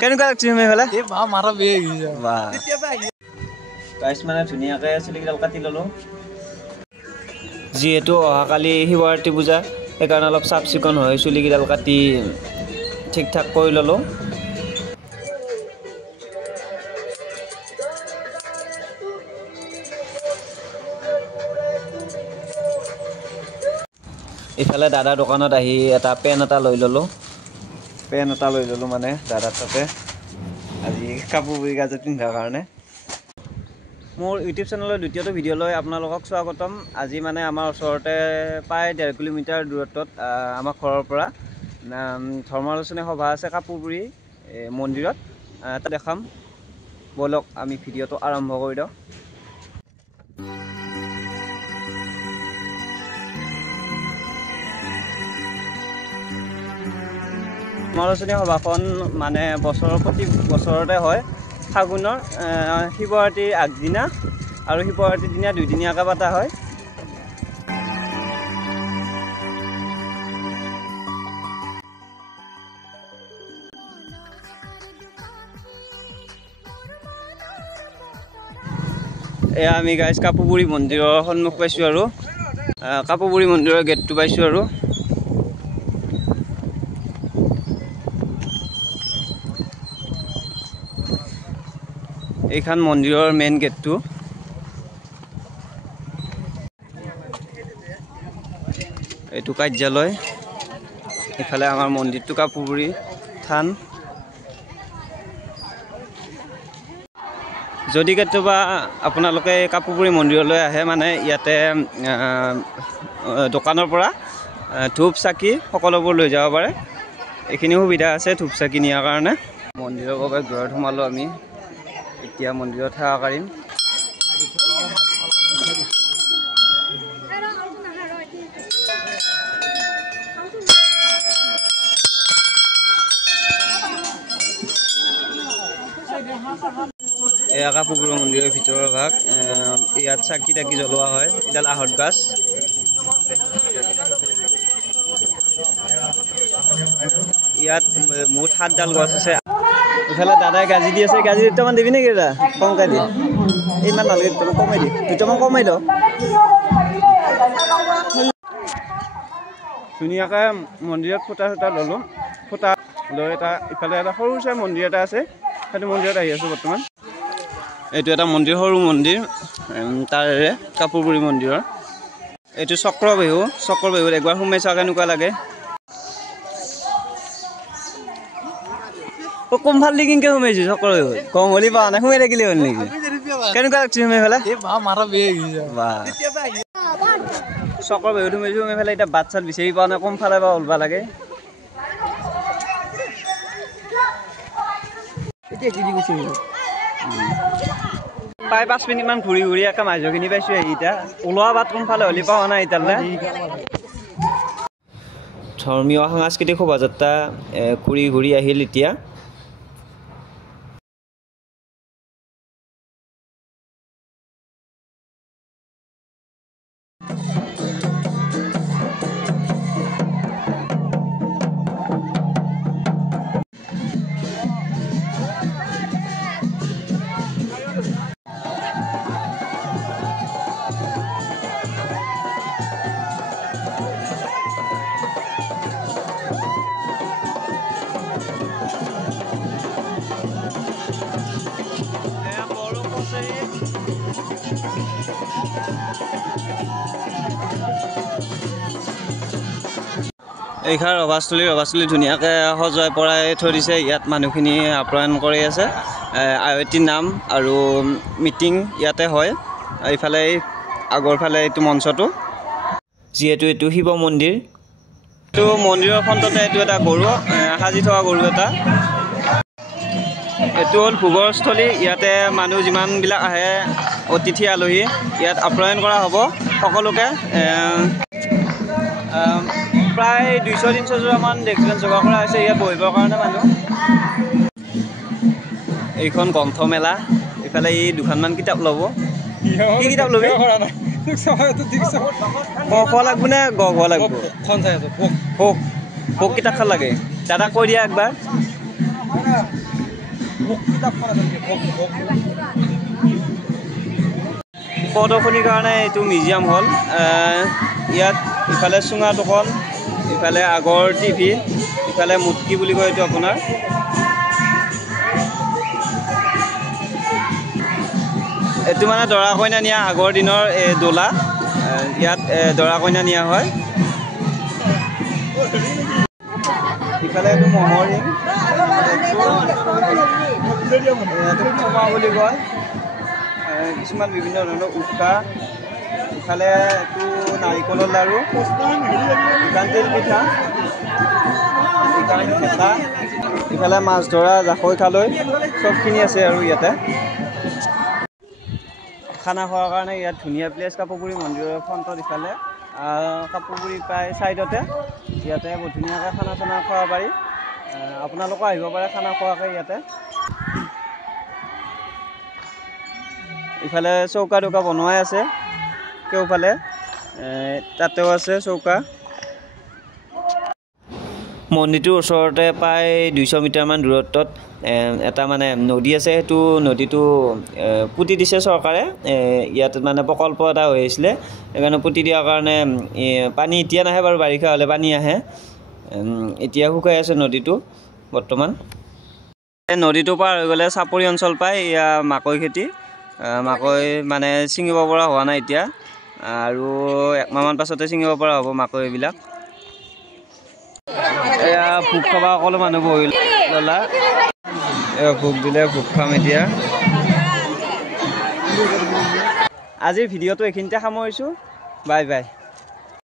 কেনেকুৱা লাগছে তুমি এইফালে মানে ধুনীয়াকে চুলিকেইডাল কাটি ললো যিহেতু অহাকালি শিৱৰাত্ৰি পূজা সেইকাৰণে অলপ চাফ চিকুণ হৈ চুলিকেইডাল কাটি ঠিক ঠাক কৰি ল'লোঁ ইফালে দাদাৰ দোকানত আহি এটা পেন এটা লৈ ল'লোঁ মানে দাদাৰ তাতে আজি কাপোৰ বুৰি গাজত পিন্ধাৰ কাৰণে মোৰ ইউটিউব চেনেলৰ দ্বিতীয়টো ভিডিঅ'লৈ আপোনালোকক স্বাগতম আজি মানে আমাৰ ওচৰতে প্ৰায় 1.5 কিলোমিটাৰ দূৰত্বত আমাৰ ঘৰৰ পৰা ধৰ্মালোচনী সভা আছে কাপোৰপুৰী মন্দিৰত তাত দেখাম বলক আমি ভিডিঅ'টো আৰম্ভ কৰি দিওঁ ধৰ্মালোচনী সভাখন মানে প্ৰতি বছৰতে হয় ফাগুনৰ শিৱৰাত্ৰিৰ আগদিনা আৰু শিৱৰাত্ৰিৰ দিনা দুইদিনীয়াকৈ পতা হয় এয়া আমি গাইজ কাপোৰপুৰী মন্দিৰৰ সন্মুখ পাইছোঁ আৰু কাপোৰপুৰী মন্দিৰৰ গেটটো পাইছোঁ আৰু এইখন মন্দিৰৰ মেইন গেটটো এইটো কাৰ্যালয় ইফালে আমাৰ মন্দিৰটো কাপোৰপুৰী থান যদি কেতিয়াবা আপোনালোকে কাপোৰপুৰী মন্দিৰলৈ আহে মানে ইয়াতে দোকানৰ পৰা ধূপ চাকি সকলোবোৰ লৈ যাব পাৰে এইখিনি সুবিধা আছে ধূপ চাকি নিয়াৰ কাৰণে মন্দিৰৰ বাবে ঘৰত সোমালোঁ আমি এতিয়া মন্দিৰত সেৱা কৰিম এয়া কাপোৰপুৰী মন্দিৰৰ ভিতৰৰ ভাগ ইয়াত চাকি তাকি জ্বলোৱা হয় এডাল আহঁত গাছ ইয়াত মুঠ 7ডাল গছ আছে ইফালে দাদাই গাজি দি আছে গাজি দুটামান দিবি নেকি দাদা কমকৈ দি ইমান নালাগে দুটামান কমাই দি দুটামান কমাই দিওঁ ধুনীয়াকৈ মন্দিৰত ফুটা ল'লোঁ ফুটা লৈ এটা ইফালে এটা সৰু চাই মন্দিৰ এটা আছে সেইটো মন্দিৰত আহি আছোঁ বৰ্তমান এইটো এটা মন্দিৰ সৰু মন্দিৰ তাৰে কাপোৰপুৰী মন্দিৰৰ এইটো চক্ৰ বিহুত একবাৰ সোমাই চাওঁ কেনেকুৱা লাগে কোনফাল দি কিনকে সোমাইছোঁ চক্ৰ বিহুত কম হলি পোৱা নাই সোমাই থাকিলে হ'ল নেকি কেনেকুৱা লাগছে সোমাই পেলাই চক্ৰ বিহুত সোমাইছোঁ সোমাই পেলাই এতিয়া বাট চাট বিচাৰি পোৱা নাই কোনফালে বা ওলবা লাগে প্ৰায় 5 মিনিটমান ঘূৰি একে মাজৰখিনি পাইছোঁ এতিয়া ওলোৱা বাট কোনফালে হ'লে পোৱা নাই এতিয়ালৈ ধৰ্মীয় সাংস্কৃতিক শোভাযাত্ৰা ঘূৰি আহিল এতিয়া এইখান ৰভাস্থলী ধুনীয়াকৈ সজাই পৰাই থৈ দিছে ইয়াত মানুহখিনি আপ্যায়ন কৰি আছে আয়তী নাম আৰু মিটিং ইয়াতে হয় এইফালে আগৰ ফালে এইটো মঞ্চটো যিহেতু এইটো শিৱ মন্দিৰ এইটো মন্দিৰৰ ফ্ৰণ্টতে এইটো এটা গৰু সাজি থকা গৰু এটা এইটো হ'ল ভোগৰস্থলী ইয়াতে মানুহ যিমানবিলাক আহে অতিথি আলহী ইয়াত আপ্যায়ন কৰা হ'ব সকলোকে প্ৰায় 200-300 জোৰামান ডেস্ক বেঞ্চ যোগাৰ কৰা হৈছে ইয়াত বহিবৰ কাৰণে মানুহ এইখন গ্ৰন্থমেলা ইফালে এই দুখনমান কিতাপ ল'ব কি কিতাপ ল'বি ক লাগব নে গ লাগব ফোক কিতাপখন লাগে দাদা কৈ দিয়া একবাৰ প্ৰদৰ্শনীৰ কাৰণে এইটো মিউজিয়াম হ'ল ইয়াত ইফালে চুঙা দোকান ইফালে আগৰ টিভি ইফালে মুটকি বুলি কয় এইটো আপোনাৰ এইটো মানে দৰা কইনা নিয়া আগৰ দিনৰ দোলা ইয়াত দৰা কইনা নিয়া হয় ইফালে এইটো মহৰ ৰিং বুলি কয় কিছুমান বিভিন্ন ধৰণৰ উৎসা ইফালে এইটো নাৰিকলৰ লাড়ু তিল পিঠা খেতা ইফালে মাছ ধৰা জাকৈ খালৈ চবখিনি আছে আৰু ইয়াতে খানা খোৱাৰ কাৰণে ইয়াত ধুনীয়া প্লেচ কাপোৰপুৰী মন্দিৰৰ ফ্ৰণ্টত ইফালে কাপোৰপুৰী প্ৰায় ছাইডতে ইয়াতে বহুত ধুনীয়াকৈ খানা চানা খোৱাব পাৰি আপোনালোকো আহিব পাৰে খানা খোৱাকৈ ইয়াতে ইফালে চৌকা টৌকা বনোৱাই আছে কেওফালে তাতেও আছে চৌকা মন্দিৰটোৰ ওচৰতে প্ৰায় 200 মিটাৰমান দূৰত্বত এটা মানে নদী আছে সেইটো নদীটো পুতি দিছে চৰকাৰে ইয়াত মানে প্ৰকল্প এটা হৈ আহিছিলে সেইকাৰণে পুতি দিয়াৰ কাৰণে পানী এতিয়া নাহে বাৰু বাৰিষা হ'লে পানী আহে এতিয়া শুকাই আছে নদীটো বৰ্তমান নদীটো পাৰ হৈ গ'লে চাপৰি অঞ্চল পায় এয়া মাকৈ খেতি মাকৈ মানে ছিঙিব পৰা হোৱা নাই এতিয়া আৰু একমাহমান পাছতে ছিঙিব পৰা হ'ব মাকৈ এইবিলাক এয়া ভোগ খাবা সকলো মানুহ বহি ল'লা ভোগ দিলে ভোগ খাম এতিয়া আজিৰ ভিডিঅ'টো এইখিনিতে সামৰিছোঁ বাই বাই